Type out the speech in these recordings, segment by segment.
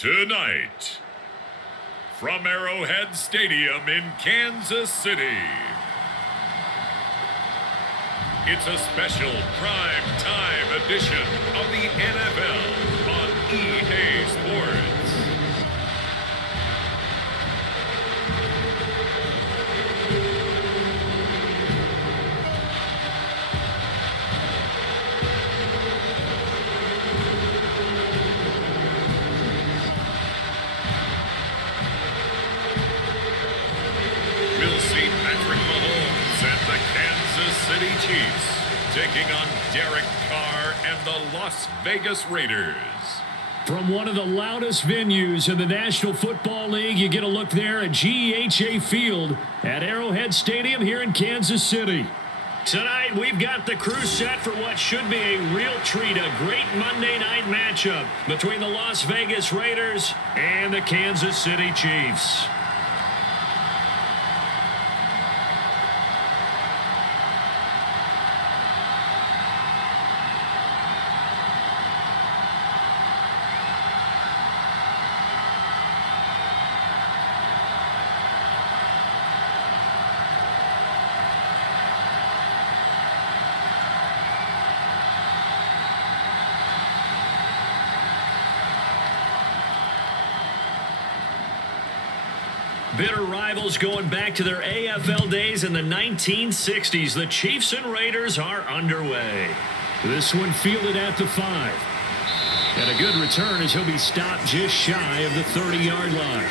Tonight, from Arrowhead Stadium in Kansas City, it's a special prime time edition of the NFL on EA Sports. We'll see Patrick Mahomes and the Kansas City Chiefs taking on Derek Carr and the Las Vegas Raiders. From one of the loudest venues in the National Football League, you get a look there at GEHA Field at Arrowhead Stadium here in Kansas City. Tonight, we've got the crew set for what should be a real treat, a great Monday night matchup between the Las Vegas Raiders and the Kansas City Chiefs. Bitter rivals going back to their AFL days in the 1960s. The Chiefs and Raiders are underway. This one fielded at the 5. And a good return as he'll be stopped just shy of the 30-yard line.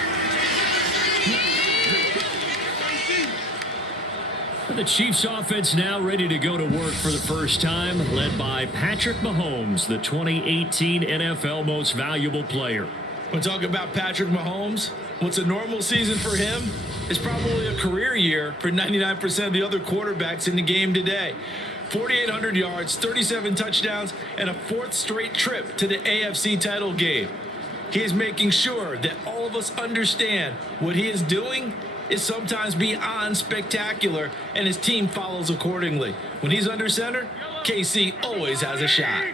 The Chiefs offense now ready to go to work for the first time, led by Patrick Mahomes, the 2018 NFL Most Valuable Player. When talking about Patrick Mahomes, what's a normal season for him is probably a career year for 99% of the other quarterbacks in the game today. 4,800 yards, 37 touchdowns, and a 4th straight trip to the AFC title game. He is making sure that all of us understand what he is doing is sometimes beyond spectacular, and his team follows accordingly. When he's under center, KC always has a shot.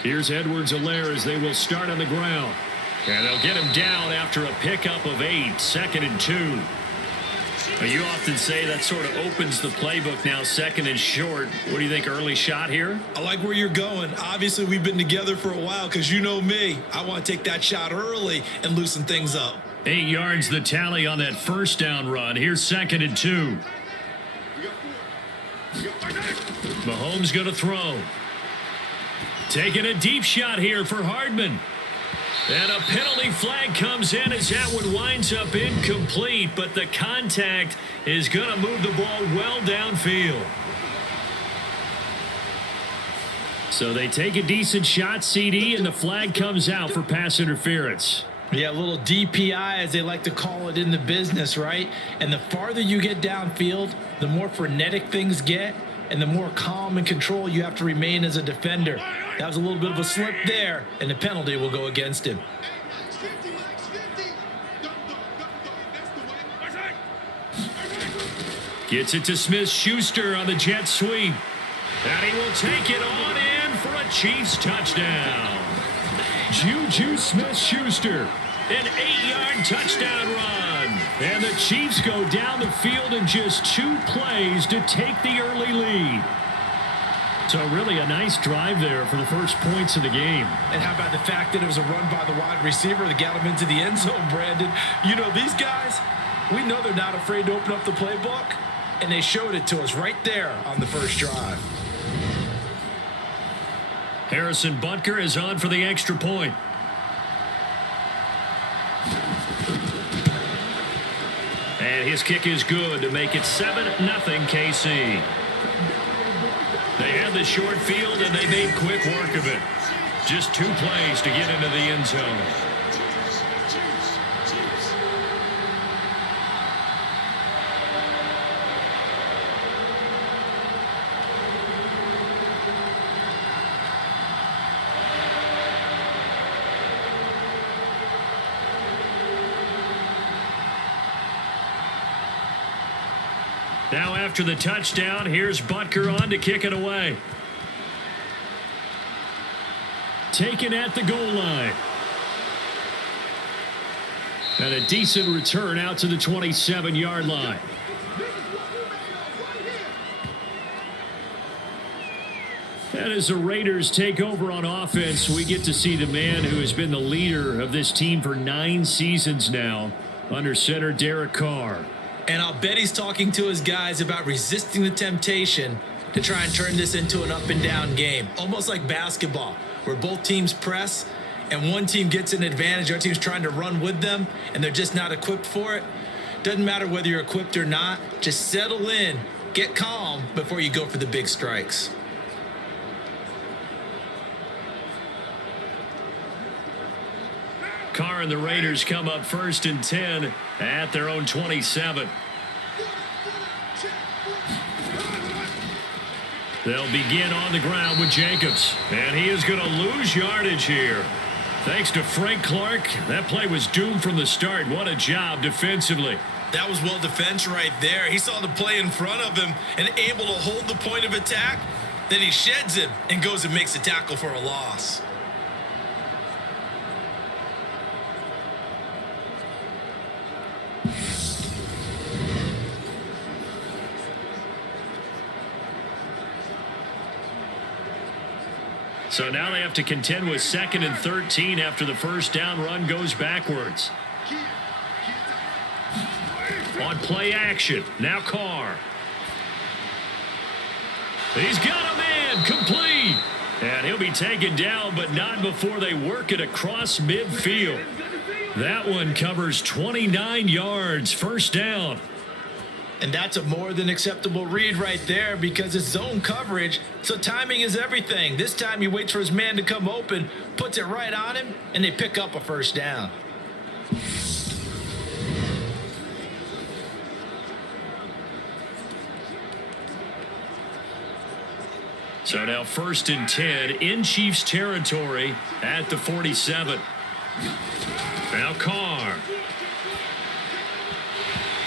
Here's Edwards-Helaire as they will start on the ground. And they'll get him down after a pickup of 8, 2nd and 2. You often say that sort of opens the playbook now, 2nd and short. What do you think, early shot here? I like where you're going. Obviously, we've been together for a while because you know me. I want to take that shot early and loosen things up. 8 yards the tally on that first down run. Here's 2nd and 2. Mahomes going to throw. Taking a deep shot here for Hardman. And a penalty flag comes in as that one winds up incomplete, but the contact is going to move the ball well downfield. So they take a decent shot, CD, and the flag comes out for pass interference. Yeah, a little DPI, as they like to call it in the business, right? And the farther you get downfield, the more frenetic things get, and the more calm and control you have to remain as a defender. That was a little bit of a slip there, and the penalty will go against him. Gets it to Smith-Schuster on the jet sweep. And he will take it on in for a Chiefs touchdown. Juju Smith-Schuster, an 8-yard touchdown run. And the Chiefs go down the field in just 2 plays to take the early lead. So really a nice drive there for the first points of the game. And how about the fact that it was a run by the wide receiver that got him into the end zone, Brandon? You know, these guys, we know they're not afraid to open up the playbook, and they showed it to us right there on the first drive. Harrison Butker is on for the extra point. And his kick is good to make it 7-0 KC. They had the short field, and they made quick work of it. Just 2 plays to get into the end zone. Now after the touchdown, here's Butker on to kick it away. Taken at the goal line. And a decent return out to the 27-yard line. And as the Raiders take over on offense, we get to see the man who has been the leader of this team for 9 seasons now, under center Derek Carr. And I'll bet he's talking to his guys about resisting the temptation to try and turn this into an up-and-down game. Almost like basketball, where both teams press and one team gets an advantage, the other team's trying to run with them, and they're just not equipped for it. Doesn't matter whether you're equipped or not. Just settle in, get calm before you go for the big strikes. Carr and the Raiders come up 1st and 10 at their own 27. They'll begin on the ground with Jacobs, and he is going to lose yardage here. Thanks to Frank Clark, that play was doomed from the start. What a job defensively. That was well defense right there. He saw the play in front of him and able to hold the point of attack. Then he sheds him and goes and makes a tackle for a loss. So now they have to contend with 2nd and 13 after the first down run goes backwards. On play action, now Carr. He's got a man, complete. And he'll be taken down, but not before they work it across midfield. That one covers 29 yards, first down. And that's a more than acceptable read right there because it's zone coverage, so timing is everything. This time he waits for his man to come open, puts it right on him, and they pick up a first down. So now 1st and 10 in Chiefs territory at the 47. Now Carr.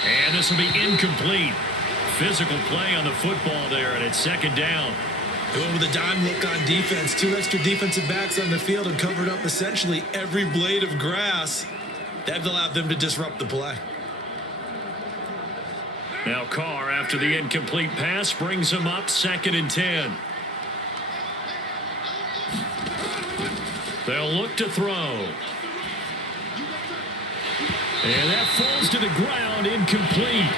And this will be incomplete. Physical play on the football there, and it's 2nd down. Going with a dime look on defense. 2 extra defensive backs on the field and covered up essentially every blade of grass. That allowed them to disrupt the play. Now Carr, after the incomplete pass, brings him up 2nd and 10. They'll look to throw. And that falls to the ground, incomplete.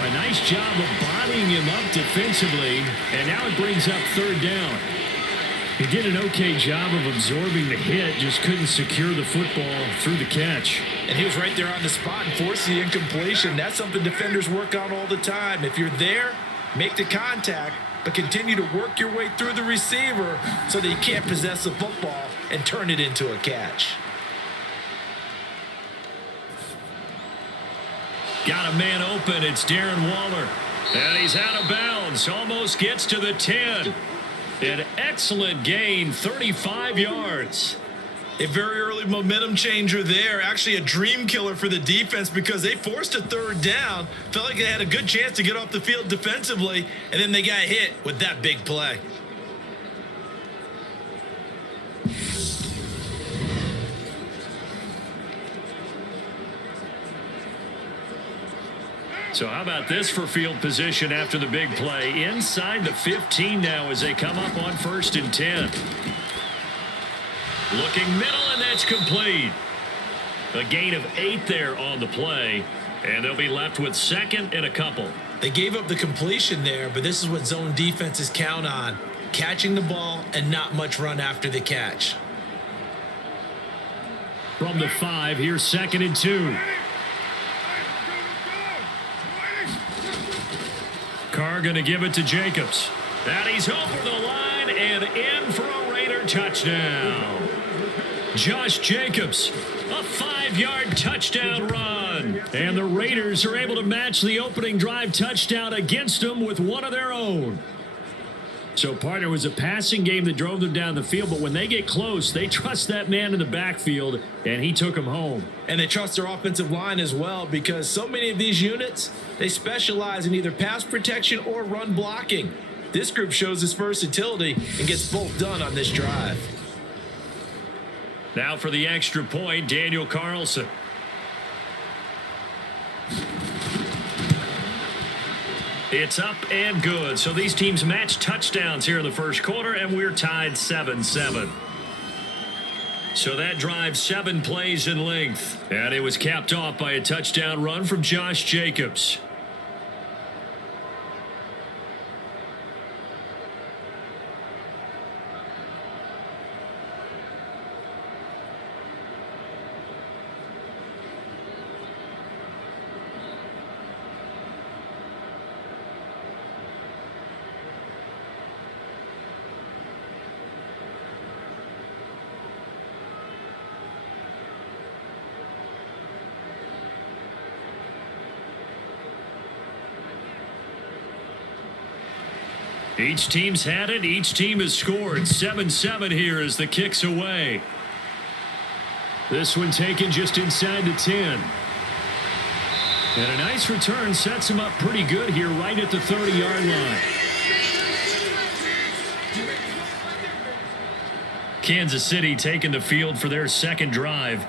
A nice job of bodying him up defensively, and now it brings up 3rd down. He did an okay job of absorbing the hit, just couldn't secure the football through the catch. And he was right there on the spot and forced the incompletion. That's something defenders work on all the time. If you're there, make the contact, but continue to work your way through the receiver so that you can't possess the football and turn it into a catch. Got a man open. It's Darren Waller. And he's out of bounds. Almost gets to the 10. An excellent gain, 35 yards. A very early momentum changer there. Actually a dream killer for the defense because they forced a 3rd down. Felt like they had a good chance to get off the field defensively, and then they got hit with that big play. So how about this for field position after the big play? Inside the 15 now as they come up on 1st and 10. Looking middle, and that's complete. A gain of 8 there on the play, and they'll be left with 2nd and a couple. They gave up the completion there, but this is what zone defenses count on. Catching the ball and not much run after the catch. From the 5, here's 2nd and 2. Carr going to give it to Jacobs. And he's over the line and in for a Raider touchdown. Josh Jacobs, a 5-yard touchdown run. And the Raiders are able to match the opening drive touchdown against them with one of their own. So, partner, it was a passing game that drove them down the field, but when they get close, they trust that man in the backfield, and he took them home. And they trust their offensive line as well, because so many of these units, they specialize in either pass protection or run blocking. This group shows its versatility and gets both done on this drive. Now for the extra point, Daniel Carlson. It's up and good. So these teams match touchdowns here in the first quarter, and we're tied 7-7. So that drive 7 plays in length. And it was capped off by a touchdown run from Josh Jacobs. Each team's had it. Each team has scored. 7-7 here as the kick's away. This one taken just inside the 10. And a nice return sets him up pretty good here right at the 30-yard line. Kansas City taking the field for their second drive.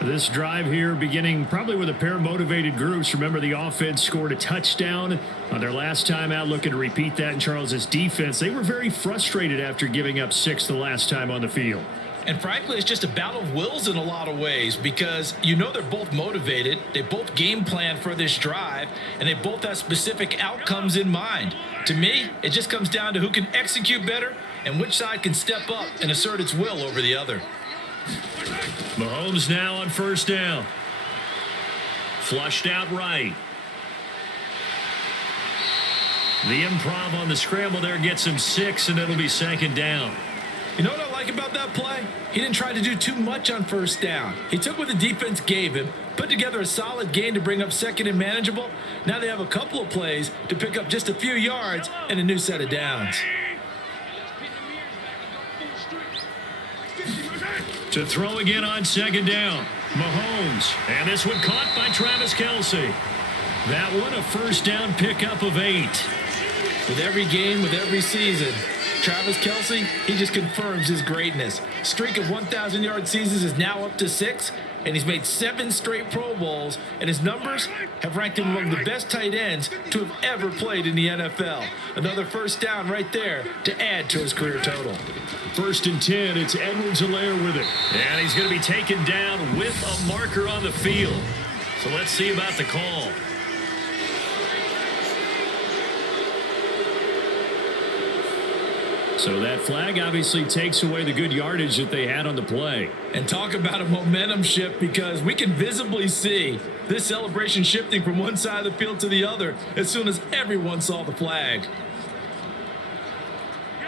This drive here beginning probably with a pair of motivated groups. Remember, the offense scored a touchdown on their last time out, looking to repeat that in Charles's defense. They were very frustrated after giving up 6 the last time on the field. And frankly, it's just a battle of wills in a lot of ways, because you know they're both motivated, they both game plan for this drive, and they both have specific outcomes in mind. To me, it just comes down to who can execute better and which side can step up and assert its will over the other. Mahomes now on first down. Flushed out right. The improv on the scramble there gets him 6, and it'll be second down. You know what I like about that play? He didn't try to do too much on first down. He took what the defense gave him, put together a solid gain to bring up second and manageable. Now they have a couple of plays to pick up just a few yards and a new set of downs. To throw again on second down. Mahomes. And this one caught by Travis Kelce. That one a first down pickup of 8. With every game, with every season, Travis Kelce, he just confirms his greatness. Streak of 1,000-yard seasons is now up to 6, and he's made 7 straight Pro Bowls, and his numbers have ranked him among the best tight ends to have ever played in the NFL. Another first down right there to add to his career total. First and 10, it's Edwards-Helaire with it. And he's going to be taken down with a marker on the field. So let's see about the call. So that flag obviously takes away the good yardage that they had on the play. And talk about a momentum shift, because we can visibly see this celebration shifting from one side of the field to the other as soon as everyone saw the flag.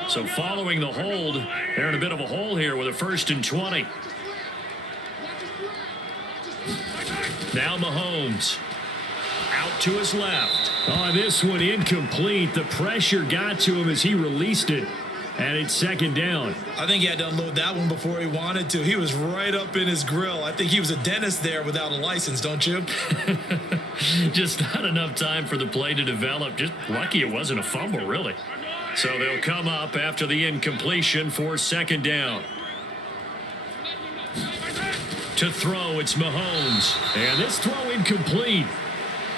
So following the hold, they're in a bit of a hole here with a first and 20. Now Mahomes. Out to his left. Oh, this one incomplete. The pressure got to him as he released it. And it's second down. I think he had to unload that one before he wanted to. He was right up in his grill. I think he was a dentist there without a license, don't you? Just not enough time for the play to develop. Just lucky it wasn't a fumble, really. So they'll come up after the incompletion for second down. To throw, it's Mahomes. And this throw incomplete.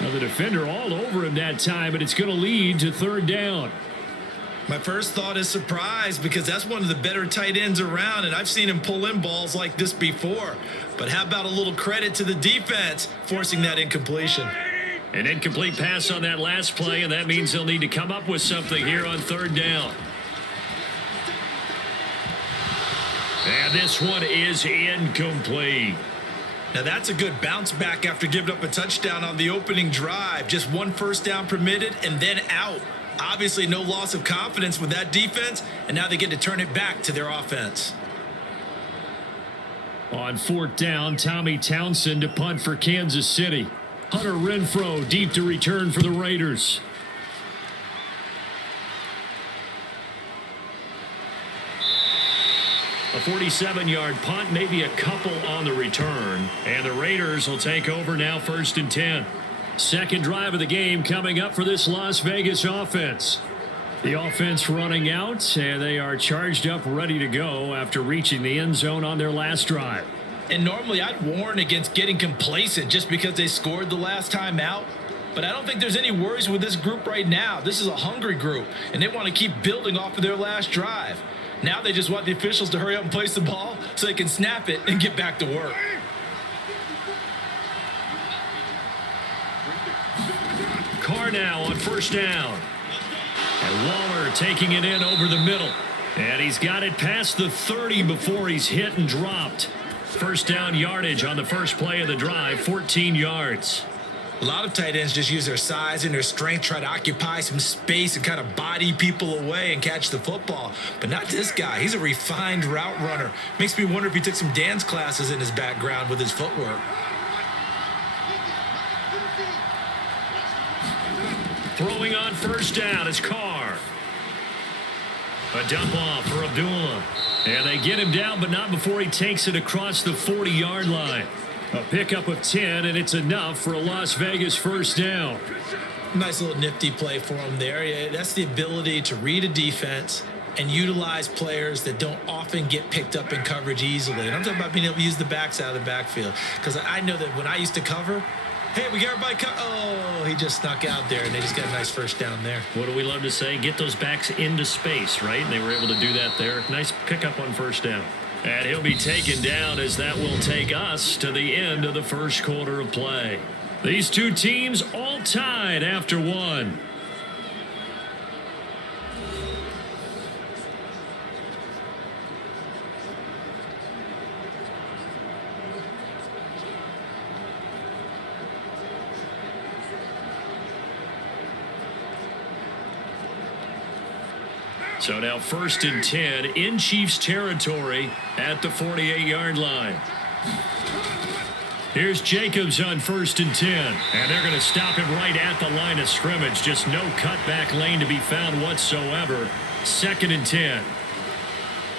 Now the defender all over him that time, but it's going to lead to third down. My first thought is surprise, because that's one of the better tight ends around, and I've seen him pull in balls like this before. But how about a little credit to the defense forcing that incompletion? An incomplete pass on that last play, and that means they'll need to come up with something here on third down. And this one is incomplete. Now that's a good bounce back after giving up a touchdown on the opening drive. Just one first down permitted and then out. Obviously no loss of confidence with that defense, and now they get to turn it back to their offense. On fourth down, Tommy Townsend to punt for Kansas City. Hunter Renfrow deep to return for the Raiders. A 47-yard punt, maybe a couple on the return. And the Raiders will take over now, 1st and 10. Second drive of the game coming up for this Las Vegas offense. The offense running out, and they are charged up, ready to go after reaching the end zone on their last drive. And normally I'd warn against getting complacent just because they scored the last time out. But I don't think there's any worries with this group right now. This is a hungry group, and they want to keep building off of their last drive. Now they just want the officials to hurry up and place the ball so they can snap it and get back to work. Carr now on 1st down. And Waller taking it in over the middle. And he's got it past the 30 before he's hit and dropped. 1st down yardage on the first play of the drive, 14 yards. A lot of tight ends just use their size and their strength, try to occupy some space and kind of body people away and catch the football. But not this guy. He's a refined route runner. Makes me wonder if he took some dance classes in his background with his footwork. Throwing on 1st down is Carr. A dump off for Abdullah. And they get him down, but not before he takes it across the 40-yard line. A pickup of 10, and it's enough for a Las Vegas 1st down. Nice little nifty play for him there. Yeah, that's the ability to read a defense and utilize players that don't often get picked up in coverage easily. And I'm talking about being able to use the backs out of the backfield. Because I know that when I used to cover, hey, we got everybody oh, he just snuck out there, and they just got a nice 1st down there. What do we love to say? Get those backs into space, right? And they were able to do that there. Nice pickup on 1st down. And he'll be taken down as that will take us to the end of the first quarter of play. These two teams all tied after one. So now 1st and 10 in Chiefs territory at the 48-yard line. Here's Jacobs on 1st and 10. And they're going to stop him right at the line of scrimmage. Just no cutback lane to be found whatsoever. 2nd and 10.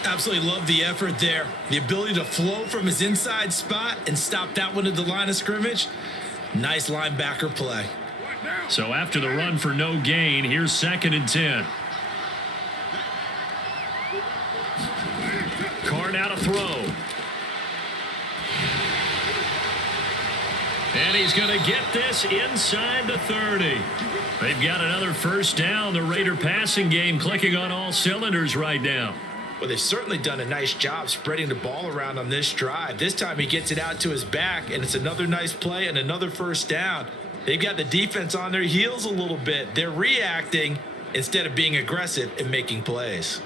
Absolutely love the effort there. The ability to flow from his inside spot and stop that one at the line of scrimmage. Nice linebacker play. So after the run for no gain, here's 2nd and 10. Carr now to throw. And he's going to get this inside the 30. They've got another 1st down. The Raider passing game clicking on all cylinders right now. Well, they've certainly done a nice job spreading the ball around on this drive. This time he gets it out to his back, and it's another nice play and another 1st down. They've got the defense on their heels a little bit. They're reacting instead of being aggressive and making plays.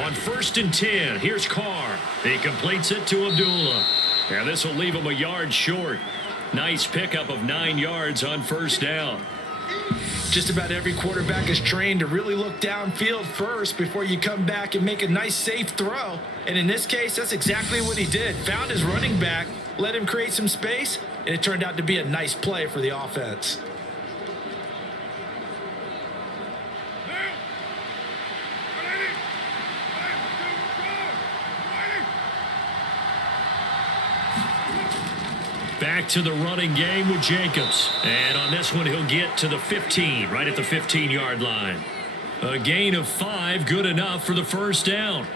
On 1st and 10, here's Carr. He completes it to Abdullah. And this will leave him a yard short. Nice pickup of 9 yards on 1st down. Just about every quarterback is trained to really look downfield first before you come back and make a nice safe throw. And in this case, that's exactly what he did. Found his running back, let him create some space, and it turned out to be a nice play for the offense. Back to the running game with Jacobs. And on this one, he'll get to the 15, right at the 15-yard line. A gain of 5, good enough for the 1st down.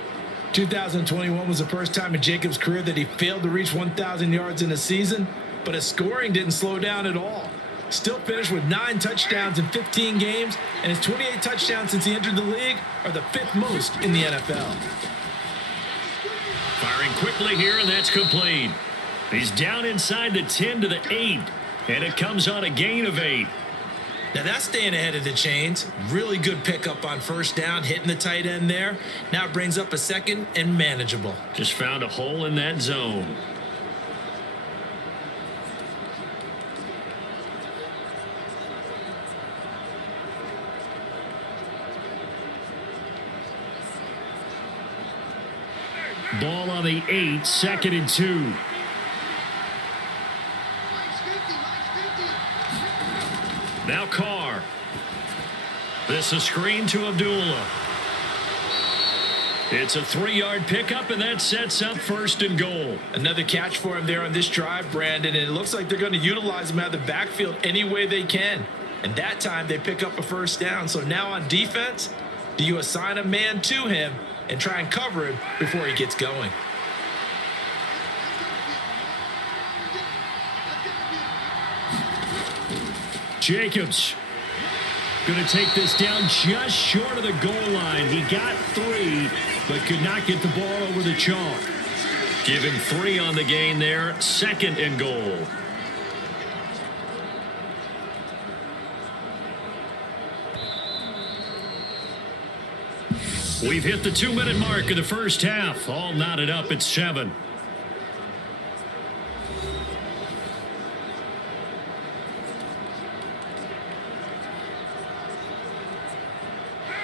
2021 was the first time in Jacobs' career that he failed to reach 1,000 yards in a season, but his scoring didn't slow down at all. Still finished with 9 touchdowns in 15 games, and his 28 touchdowns since he entered the league are the 5th most in the NFL. Firing quickly here, and that's complete. He's down inside the 10 to the 8, and it comes on a gain of 8. Now that's staying ahead of the chains. Really good pickup on 1st down, hitting the tight end there. Now it brings up a 2nd and manageable. Just found a hole in that zone. Ball on the 8, 2nd and 2. Now Carr. This a screen to Abdullah. It's a 3-yard pickup, and that sets up 1st and goal. Another catch for him there on this drive, Brandon, and it looks like they're going to utilize him out of the backfield any way they can. And that time they pick up a 1st down. So now on defense, do you assign a man to him and try and cover him before he gets going? Jacobs going to take this down just short of the goal line. He got 3, but could not get the ball over the chalk. Give him 3 on the gain there. 2nd and goal. We've hit the 2-minute mark of the first half. All knotted up at 7.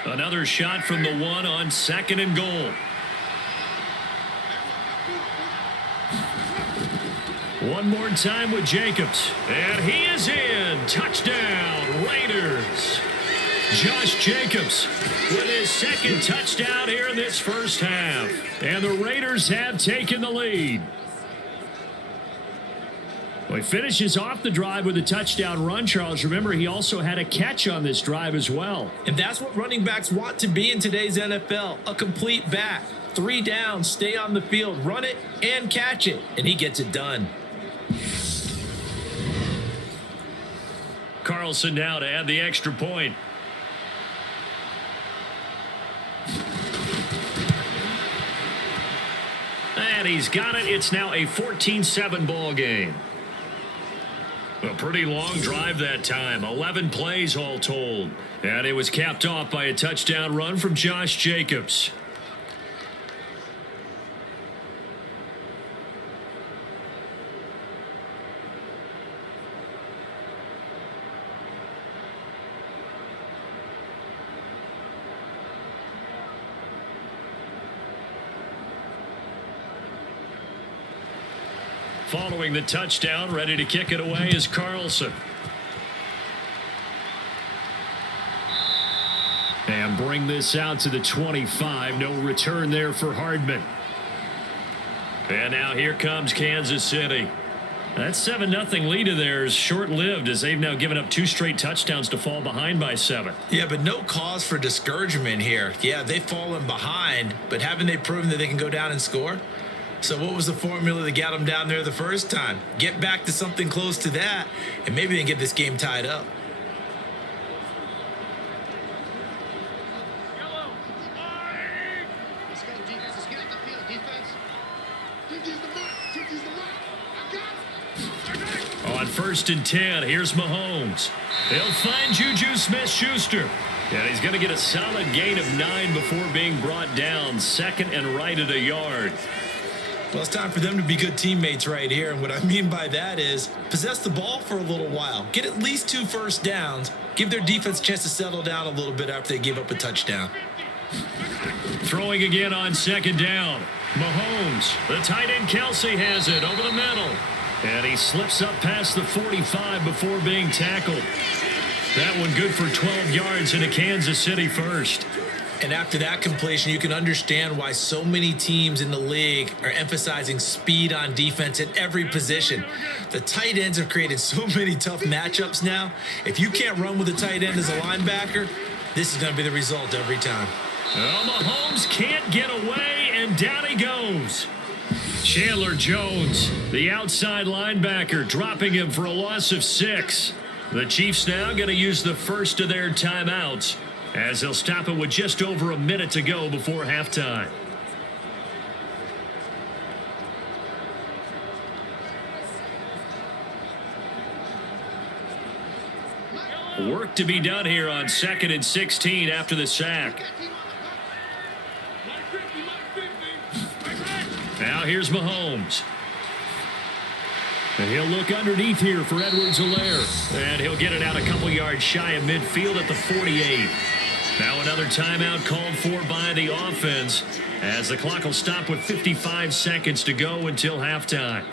Another shot from the 1 on 2nd and goal. One more time with Jacobs. And he is in. Touchdown, Raiders. Josh Jacobs with his 2nd touchdown here in this first half. And the Raiders have taken the lead. Well, he finishes off the drive with a touchdown run, Charles. Remember, he also had a catch on this drive as well. And that's what running backs want to be in today's NFL, a complete back. 3 downs, stay on the field, run it, and catch it. And he gets it done. Carlson now to add the extra point. And he's got it. It's now a 14-7 ball game. A pretty long drive that time. 11 plays all told. And it was capped off by a touchdown run from Josh Jacobs. Following the touchdown, ready to kick it away is Carlson. And bring this out to the 25. No return there for Hardman. And now here comes Kansas City. That 7-0 lead of theirs short-lived as they've now given up 2 straight touchdowns to fall behind by 7. Yeah, but no cause for discouragement here. Yeah, they've fallen behind, but haven't they proven that they can go down and score? So what was the formula that got them down there the first time? Get back to something close to that, and maybe they can get this game tied up. Let's go, defense. Let's get on the field, defense. On 1st and 10, here's Mahomes. They'll find Juju Smith-Schuster. And he's going to get a solid gain of 9 before being brought down. 2nd and right at a yard. Well, it's time for them to be good teammates right here. And what I mean by that is possess the ball for a little while. Get at least 2 first downs. Give their defense a chance to settle down a little bit after they give up a touchdown. Throwing again on 2nd down. Mahomes, the tight end Kelsey has it over the middle. And he slips up past the 45 before being tackled. That one good for 12 yards in a Kansas City first. And after that completion, you can understand why so many teams in the league are emphasizing speed on defense at every position. The tight ends have created so many tough matchups now. If you can't run with a tight end as a linebacker, this is going to be the result every time. Well, Mahomes can't get away, and down he goes. Chandler Jones, the outside linebacker, dropping him for a loss of 6. The Chiefs now going to use the first of their timeouts, as they'll stop it with just over a minute to go before halftime. Work to be done here on 2nd and 16 after the sack. Now here's Mahomes. And he'll look underneath here for Edwards-Helaire. And he'll get it out a couple yards shy of midfield at the 48. Now another timeout called for by the offense as the clock will stop with 55 seconds to go until halftime.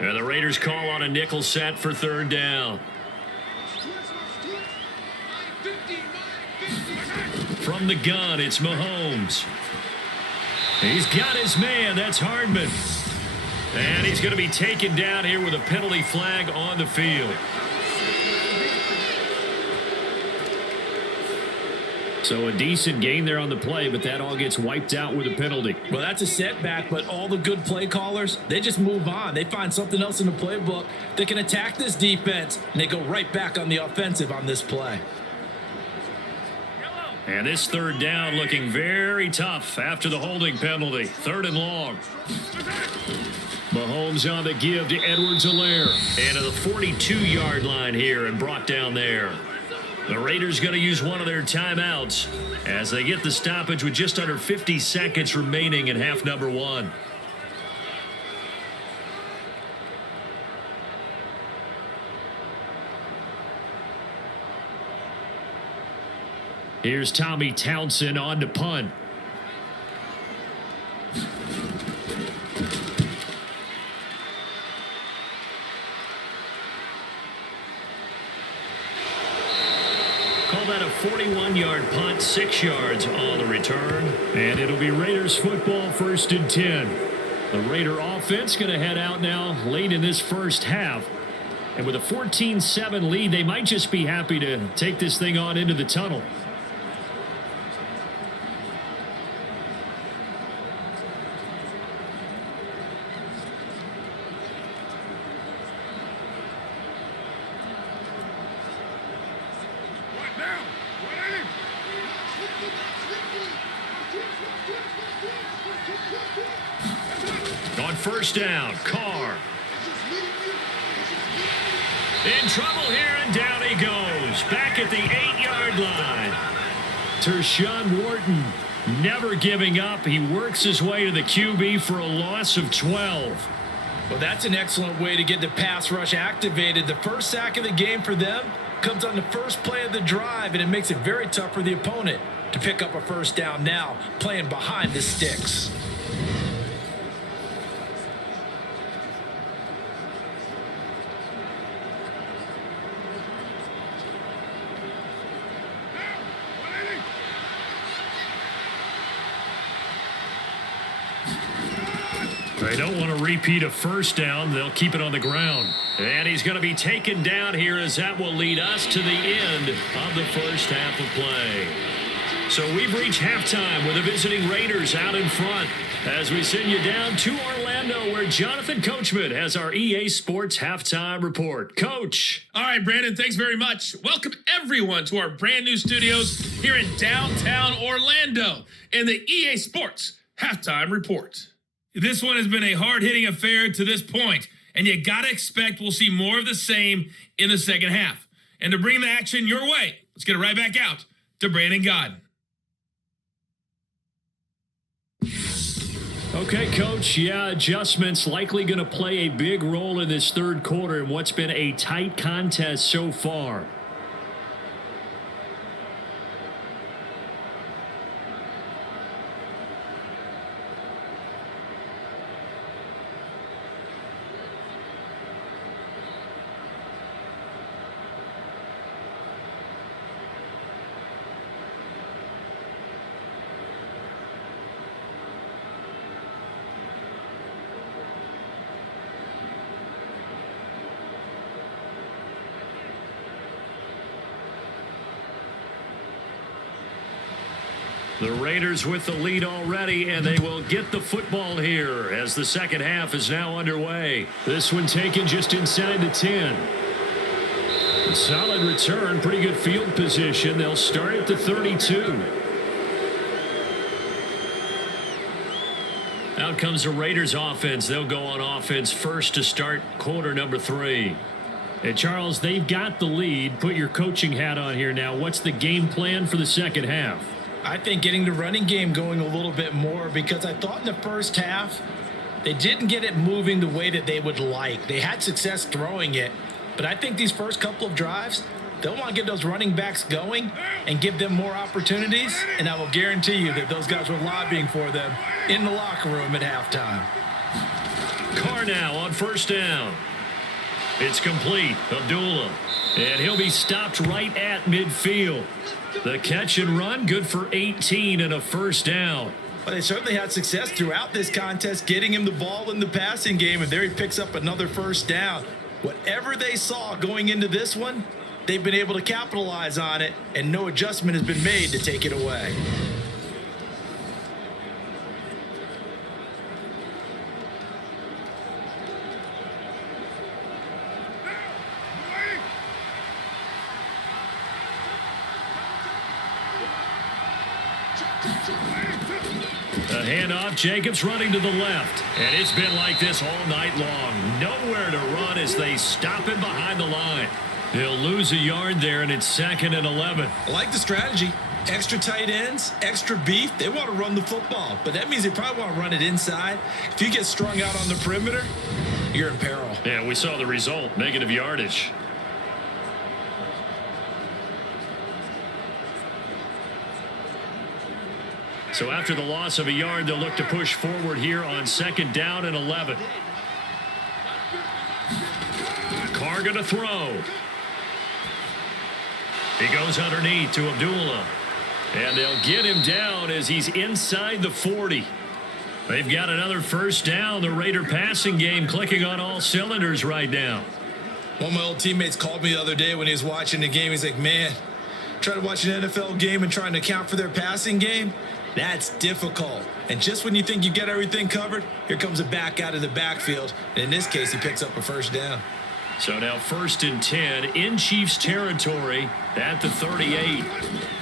And the Raiders call on a nickel set for third down. From the gun, it's Mahomes. He's got his man. That's Hardman. And he's going to be taken down here with a penalty flag on the field. So a decent gain there on the play, but that all gets wiped out with a penalty. Well, that's a setback, but all the good play callers, they just move on. They find something else in the playbook. They can attack this defense, and they go right back on the offensive on this play. And this third down looking very tough after the holding penalty. Third and long. Mahomes on the give to Edwards-Helaire. And to the 42-yard line here and brought down there. The Raiders going to use one of their timeouts as they get the stoppage with just under 50 seconds remaining in half number one. Here's Tommy Townsend on to punt. Call that a 41-yard punt, 6 yards on the return. And it'll be Raiders football, 1st and 10. The Raider offense going to head out now late in this first half. And with a 14-7 lead, they might just be happy to take this thing on into the tunnel. On first down, Carr. In trouble here, and down he goes. Back at the 8-yard line. Tershawn Wharton never giving up. He works his way to the QB for a loss of 12. Well, that's an excellent way to get the pass rush activated. The first sack of the game for them comes on the first play of the drive, and it makes it very tough for the opponent to pick up a first down now, playing behind the sticks. They don't want to repeat a first down. They'll keep it on the ground. And he's going to be taken down here as that will lead us to the end of the first half of play. So we've reached halftime with the visiting Raiders out in front as we send you down to Orlando where Jonathan Coachman has our EA Sports Halftime Report. Coach. All right, Brandon, thanks very much. Welcome everyone to our brand new studios here in downtown Orlando in the EA Sports Halftime Report. This one has been a hard-hitting affair to this point, and you got to expect we'll see more of the same in the second half. And to bring the action your way, let's get it right back out to Brandon Godden. Okay, Coach. Yeah, adjustments likely going to play a big role in this third quarter in what's been a tight contest so far. The Raiders with the lead already, and they will get the football here as the second half is now underway. This one taken just inside the 10. A solid return, pretty good field position. They'll start at the 32. Out comes the Raiders offense. They'll go on offense first to start quarter number 3. And Charles, they've got the lead. Put your coaching hat on here now. What's the game plan for the second half? I think getting the running game going a little bit more because I thought in the first half They didn't get it moving the way that they would like. They had success throwing it, but I think these first couple of drives, they'll want to get those running backs going and give them more opportunities, and I will guarantee you that those guys were lobbying for them in the locker room at halftime. Carr now on first down. It's complete. Abdullah. And he'll be stopped right at midfield. The catch and run, good for 18 and a first down. Well, they certainly had success throughout this contest, getting him the ball in the passing game, and there he picks up another first down. Whatever they saw going into this one, they've been able to capitalize on it, and no adjustment has been made to take it away. The handoff, Jacobs running to the left. And it's been like this all night long. Nowhere to run as they stop him behind the line. They'll lose a yard there, and it's 2nd and 11. I like the strategy. Extra tight ends, extra beef. They want to run the football, but that means they probably want to run it inside. If you get strung out on the perimeter, you're in peril. Yeah, we saw the result, negative yardage. So after the loss of a yard, they'll look to push forward here on 2nd down and 11. Carr going to throw. He goes underneath to Abdullah. And they'll get him down as he's inside the 40. They've got another first down. The Raider passing game clicking on all cylinders right now. One of my old teammates called me the other day when he was watching the game. He's like, man, trying to watch an NFL game and trying to account for their passing game, that's difficult. And just when you think you get everything covered, here comes a back out of the backfield. And in this case, he picks up a first down. So now 1st and 10 in Chiefs territory at the 38.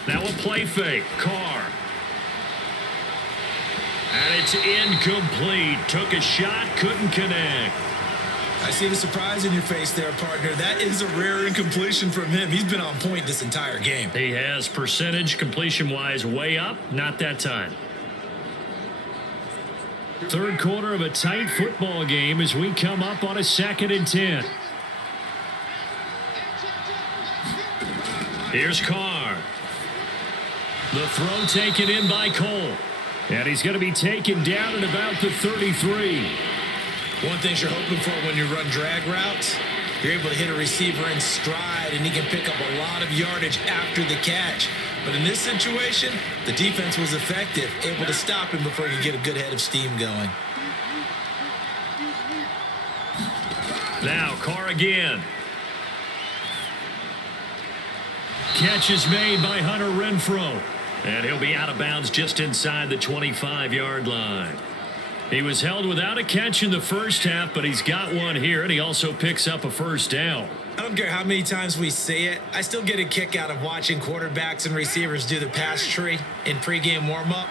Now a play fake. Carr. And it's incomplete. Took a shot, couldn't connect. I see the surprise in your face there, partner. That is a rare incompletion from him. He's been on point this entire game. He has percentage completion-wise way up. Not that time. Third quarter of a tight football game as we come up on a 2nd and 10. Here's Carr. The throw taken in by Cole. And he's going to be taken down at about the 33. One thing you're hoping for when you run drag routes, you're able to hit a receiver in stride, and he can pick up a lot of yardage after the catch. But in this situation, the defense was effective, able to stop him before he could get a good head of steam going. Now Carr again. Catch is made by Hunter Renfrow. And he'll be out of bounds just inside the 25-yard line. He was held without a catch in the first half, but he's got one here, and he also picks up a first down. I don't care how many times we say it, I still get a kick out of watching quarterbacks and receivers do the pass tree in pregame warm-up.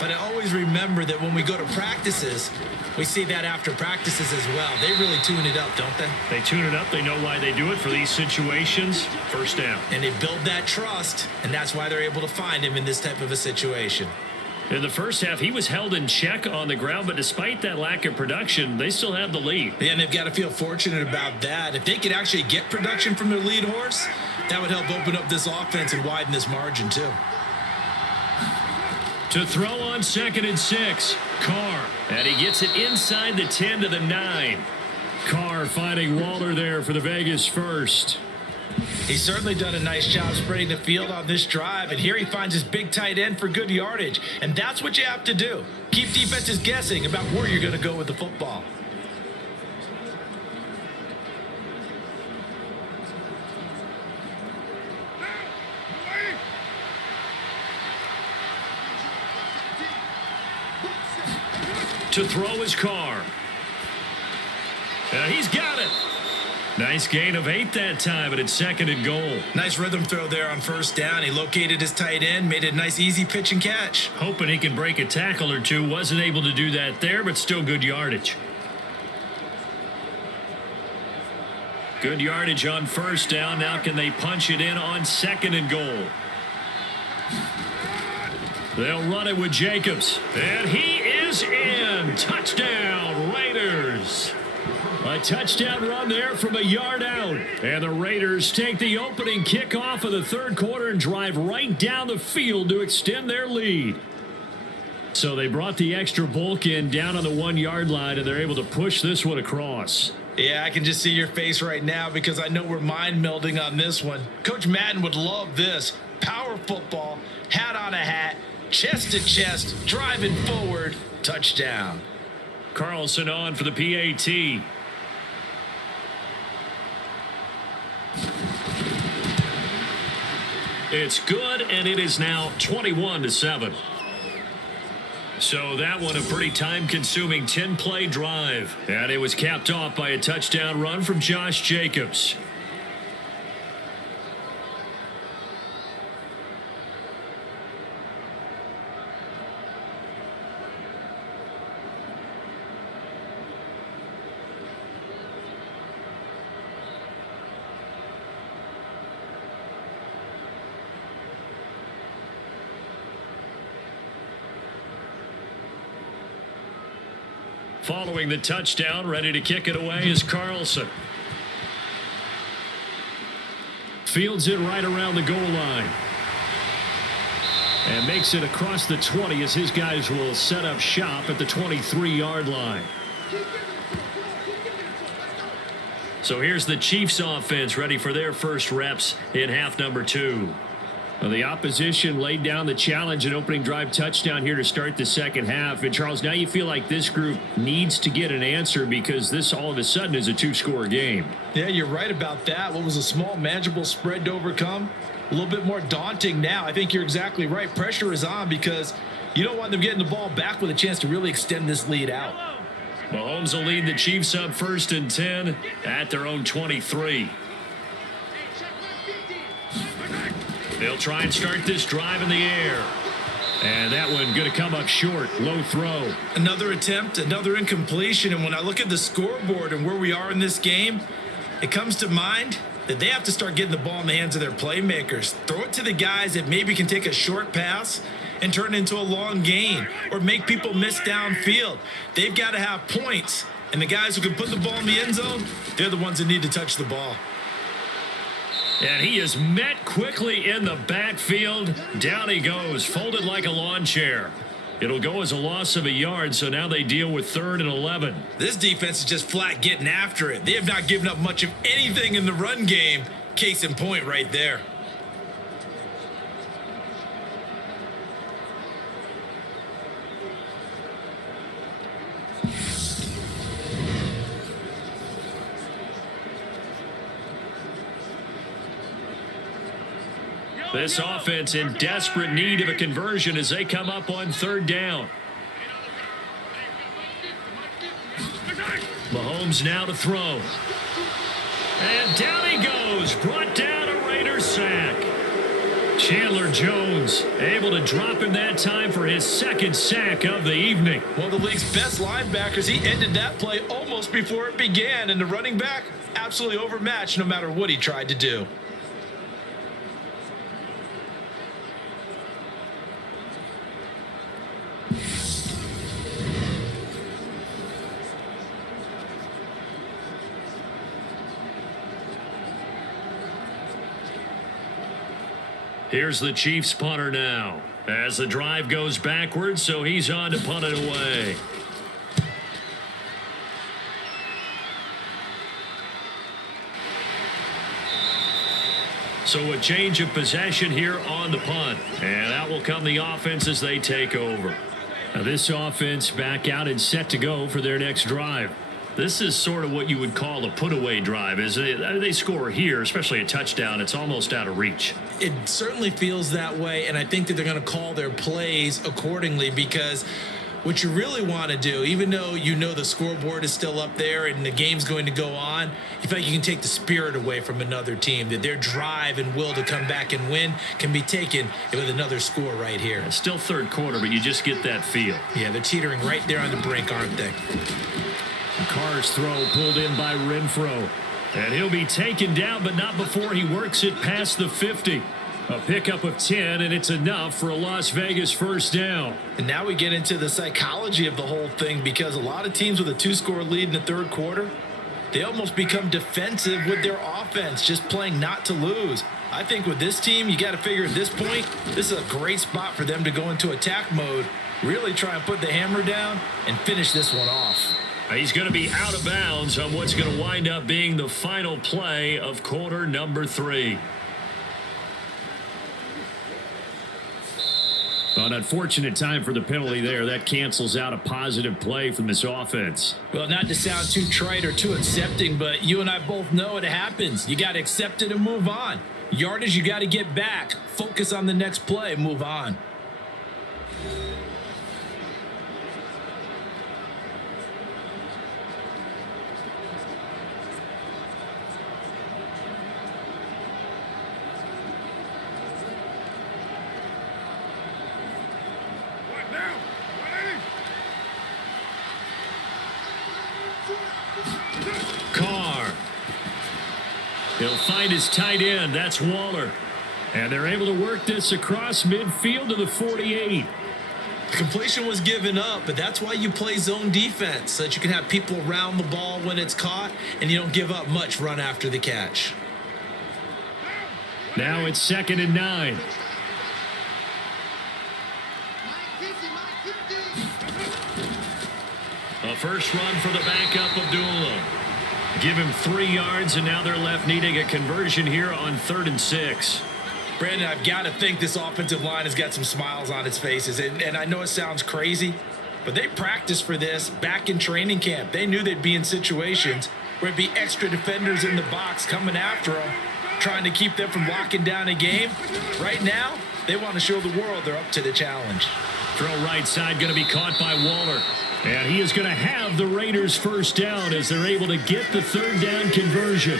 But I always remember that when we go to practices, we see that after practices as well. They really tune it up, don't they? They tune it up. They know why they do it for these situations. First down. And they build that trust, and that's why they're able to find him in this type of a situation. In the first half, he was held in check on the ground, but despite that lack of production, they still have the lead. Yeah, and they've got to feel fortunate about that. If they could actually get production from their lead horse, that would help open up this offense and widen this margin too. To throw on 2nd and 6, Carr. And he gets it inside the 10 to the 9. Carr finding Waller there for the Vegas first. He's certainly done a nice job spreading the field on this drive, and here he finds his big tight end for good yardage. And that's what you have to do. Keep defenses guessing about where you're going to go with the football. To throw his Carr. He's got it. Nice gain of 8 that time, but it's 2nd and goal. Nice rhythm throw there on first down. He located his tight end, made it a nice easy pitch and catch. Hoping he can break a tackle or two. Wasn't able to do that there, but still good yardage. Good yardage on first down. Now can they punch it in on 2nd and goal? They'll run it with Jacobs. And he is in. Touchdown, A touchdown run there from a yard out. And the Raiders take the opening kickoff of the third quarter and drive right down the field to extend their lead. So they brought the extra bulk in down on the 1 yard line, and they're able to push this one across. Yeah, I can just see your face right now because I know we're mind melding on this one. Coach Madden would love this. Power football, hat on a hat, chest to chest, driving forward, touchdown. Carlson on for the PAT. It's good, and it is now 21-7. So that one a pretty time-consuming 10-play drive. And it was capped off by a touchdown run from Josh Jacobs. Following the touchdown, ready to kick it away is Carlson. Fields it right around the goal line. And makes it across the 20 as his guys will set up shop at the 23-yard line. So here's the Chiefs offense ready for their first reps in half number 2. Well, the opposition laid down the challenge and opening drive touchdown here to start the second half. And, Charles, now you feel like this group needs to get an answer because this all of a sudden is a 2-score game. Yeah, you're right about that. What was a small, manageable spread to overcome? A little bit more daunting now. I think you're exactly right. Pressure is on because you don't want them getting the ball back with a chance to really extend this lead out. Mahomes will lead the Chiefs up 1st and 10 at their own 23. They'll try and start this drive in the air. And that one going to come up short. Low throw. Another attempt, another incompletion. And when I look at the scoreboard and where we are in this game, it comes to mind that they have to start getting the ball in the hands of their playmakers. Throw it to the guys that maybe can take a short pass and turn it into a long gain or make people miss downfield. They've got to have points. And the guys who can put the ball in the end zone, they're the ones that need to touch the ball. And he is met quickly in the backfield. Down he goes, folded like a lawn chair. It'll go as a loss of a yard, so now they deal with 3rd and 11. This defense is just flat getting after it. They have not given up much of anything in the run game. Case in point right there. This offense in desperate need of a conversion as they come up on 3rd down. Mahomes now to throw. And down he goes. Brought down a Raiders sack. Chandler Jones able to drop him that time for his 2nd sack of the evening. One of the league's best linebackers. He ended that play almost before it began. And the running back, absolutely overmatched no matter what he tried to do. Here's the Chiefs punter now as the drive goes backwards, so he's on to punt it away. So a change of possession here on the punt, and that will come the offense as they take over. Now this offense back out and set to go for their next drive. This is sort of what you would call a put-away drive, isn't it? They score here, especially a touchdown. It's almost out of reach. It certainly feels that way, and I think that they're going to call their plays accordingly because what you really want to do, even though you know the scoreboard is still up there and the game's going to go on, you feel like you can take the spirit away from another team, that their drive and will to come back and win can be taken with another score right here. It's still third quarter, but you just get that feel. Yeah, they're teetering right there on the brink, aren't they? Carr's throw pulled in by Renfro. And he'll be taken down, but not before he works it past the 50. A pickup of 10, and it's enough for a Las Vegas first down. And now we get into the psychology of the whole thing because a lot of teams with a 2-score lead in the third quarter, they almost become defensive with their offense, just playing not to lose. I think with this team, you got to figure at this point, this is a great spot for them to go into attack mode, really try and put the hammer down and finish this one off. He's going to be out of bounds on what's going to wind up being the final play of quarter number 3. An unfortunate time for the penalty there. That cancels out a positive play from this offense. Well, not to sound too trite or too accepting, but you and I both know it happens. You got to accept it and move on. Yardage, you got to get back. Focus on the next play, move on. Carr. He'll find his tight end. That's Waller. And they're able to work this across midfield to the 48. Completion was given up, but that's why you play zone defense, so that you can have people around the ball when it's caught, and you don't give up much run after the catch. Now it's 2nd and 9. A first run for the backup, Abdullah. Give him 3 yards, and now they're left needing a conversion here on 3rd and 6. Brandon, I've got to think this offensive line has got some smiles on its faces. And I know it sounds crazy, but they practiced for this back in training camp. They knew they'd be in situations where it'd be extra defenders in the box coming after them, trying to keep them from locking down a game. Right now, they want to show the world they're up to the challenge. Throw right side going to be caught by Waller. And he is going to have the Raiders first down as they're able to get the 3rd down conversion.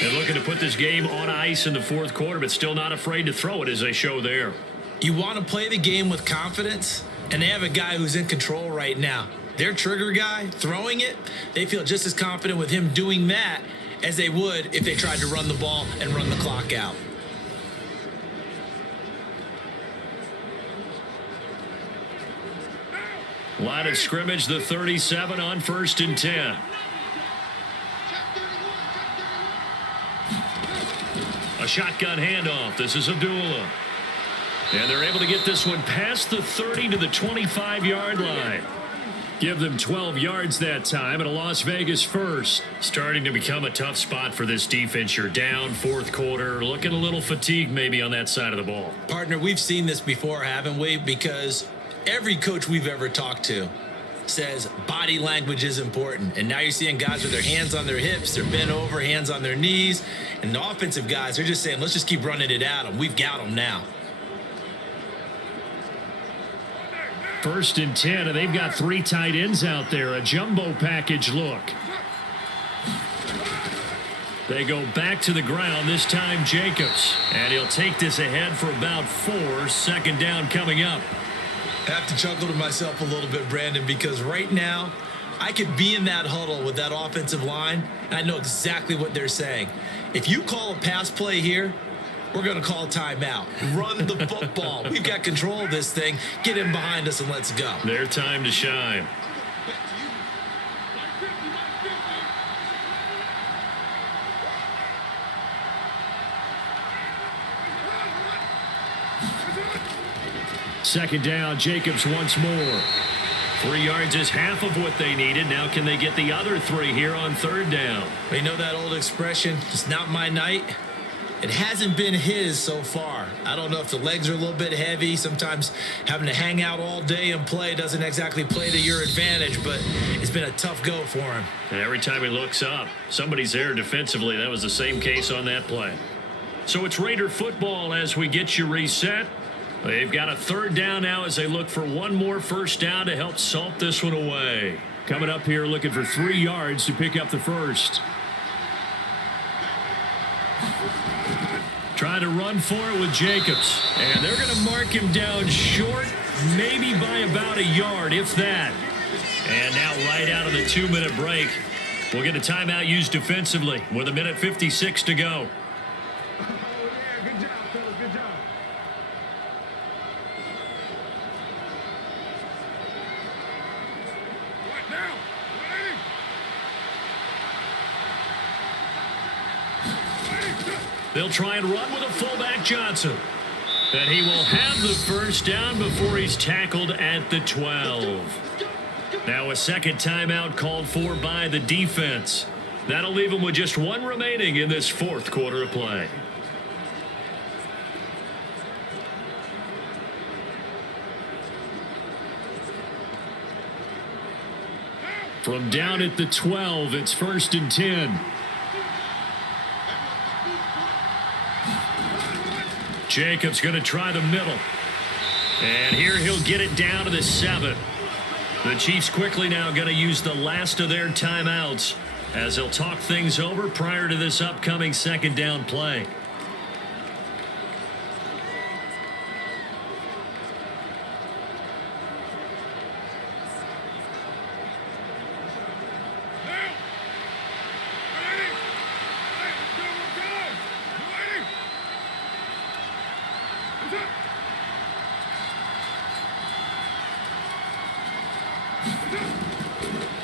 They're looking to put this game on ice in the 4th quarter, but still not afraid to throw it as they show there. You want to play the game with confidence, and they have a guy who's in control right now. Their trigger guy, throwing it, they feel just as confident with him doing that as they would if they tried to run the ball and run the clock out. Line of scrimmage, the 37 on 1st and 10. A shotgun handoff. This is Abdullah. And they're able to get this one past the 30 to the 25-yard line. Give them 12 yards that time, and a Las Vegas first. Starting to become a tough spot for this defense. You're down 4th quarter, looking a little fatigued maybe on that side of the ball. Partner, we've seen this before, haven't we? Because every coach we've ever talked to says body language is important. And now you're seeing guys with their hands on their hips, they're bent over, hands on their knees. And the offensive guys, they're just saying, let's just keep running it at them. We've got them now. 1st and 10, and they've got 3 tight ends out there. A jumbo package look. They go back to the ground, this time Jacobs. And he'll take this ahead for about 4. 2nd down coming up. I have to chuckle to myself a little bit, Brandon, because right now I could be in that huddle with that offensive line, and I know exactly what they're saying. If you call a pass play here, we're going to call timeout. Run the football. We've got control of this thing. Get in behind us and let's go. Their time to shine. Second down, Jacobs once more. 3 yards is half of what they needed. Now can they get the other 3 here on 3rd down? You know that old expression, it's not my night? It hasn't been his so far. I don't know if the legs are a little bit heavy. Sometimes having to hang out all day and play doesn't exactly play to your advantage, but it's been a tough go for him. And every time he looks up, somebody's there defensively. That was the same case on that play. So it's Raider football as we get you reset. They've got a 3rd down now as they look for one more first down to help salt this one away. Coming up here looking for 3 yards to pick up the first. Trying to run for it with Jacobs. And they're going to mark him down short, maybe by about a yard, if that. And now right out of the 2-minute break, we'll get a timeout used defensively with 1:56 to go. They'll try and run with a fullback Johnson. And he will have the first down before he's tackled at the 12. Now a second timeout called for by the defense. That'll leave him with just one remaining in this fourth quarter of play. From down at the 12, it's 1st and 10. Jacobs going to try the middle. And here he'll get it down to the 7. The Chiefs quickly now going to use the last of their timeouts as they'll talk things over prior to this upcoming second down play.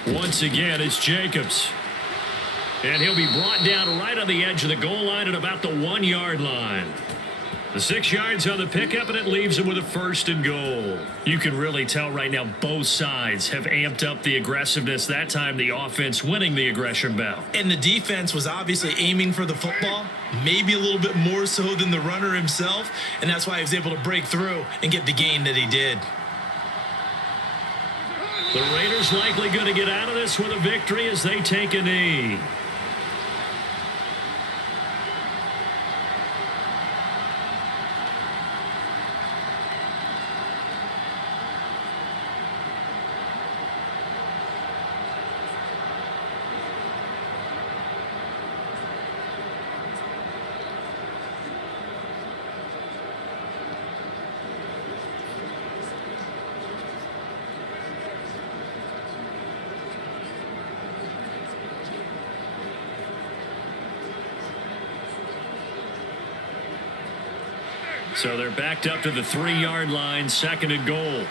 Once again, it's Jacobs. And he'll be brought down right on the edge of the goal line at about the 1-yard line. The 6 yards on the pickup, and it leaves him with a 1st and goal. You can really tell right now both sides have amped up the aggressiveness. That time the offense winning the aggression battle. And the defense was obviously aiming for the football, maybe a little bit more so than the runner himself, and that's why he was able to break through and get the gain that he did. The Raiders likely going to get out of this with a victory as they take a knee. So they're backed up to the 3-yard line, 2nd and goal.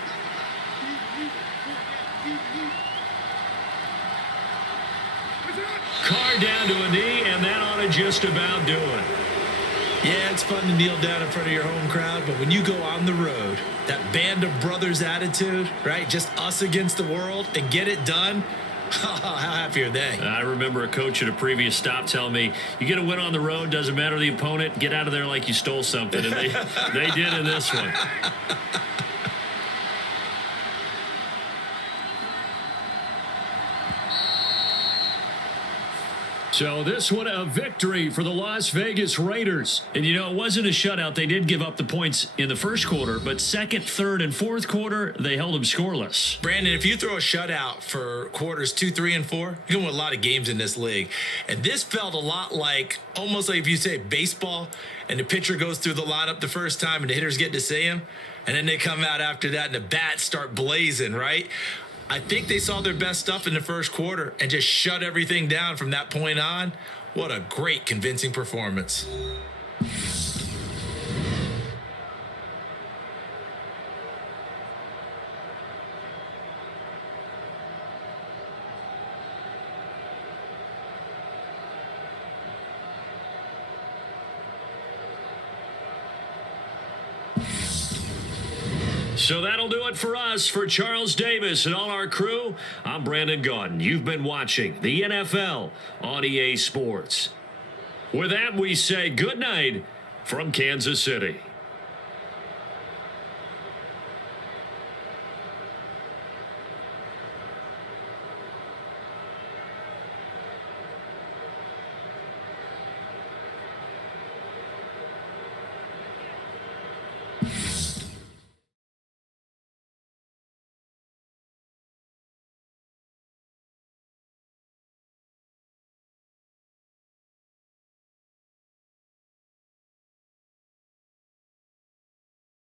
Carr down to a knee, and that ought to just about do it. Yeah, it's fun to kneel down in front of your home crowd, but when you go on the road, that band of brothers attitude, right? Just us against the world and get it done. How happy are they? I remember a coach at a previous stop telling me, you get a win on the road, doesn't matter the opponent, get out of there like you stole something. And they did in this one. So this one a victory for the Las Vegas Raiders. And, you know, it wasn't a shutout. They did give up the points in the first quarter, but second, third, and fourth quarter, they held them scoreless. Brandon, if you throw a shutout for quarters 2, 3, and 4, you're going to win a lot of games in this league. And this felt a lot like, almost like if you say baseball, and the pitcher goes through the lineup the first time and the hitters get to see him, and then they come out after that and the bats start blazing, right? I think they saw their best stuff in the first quarter and just shut everything down from that point on. What a great, convincing performance. So that'll do it for us. For Charles Davis and all our crew, I'm Brandon Gaudin. You've been watching the NFL on EA Sports. With that, we say good night from Kansas City.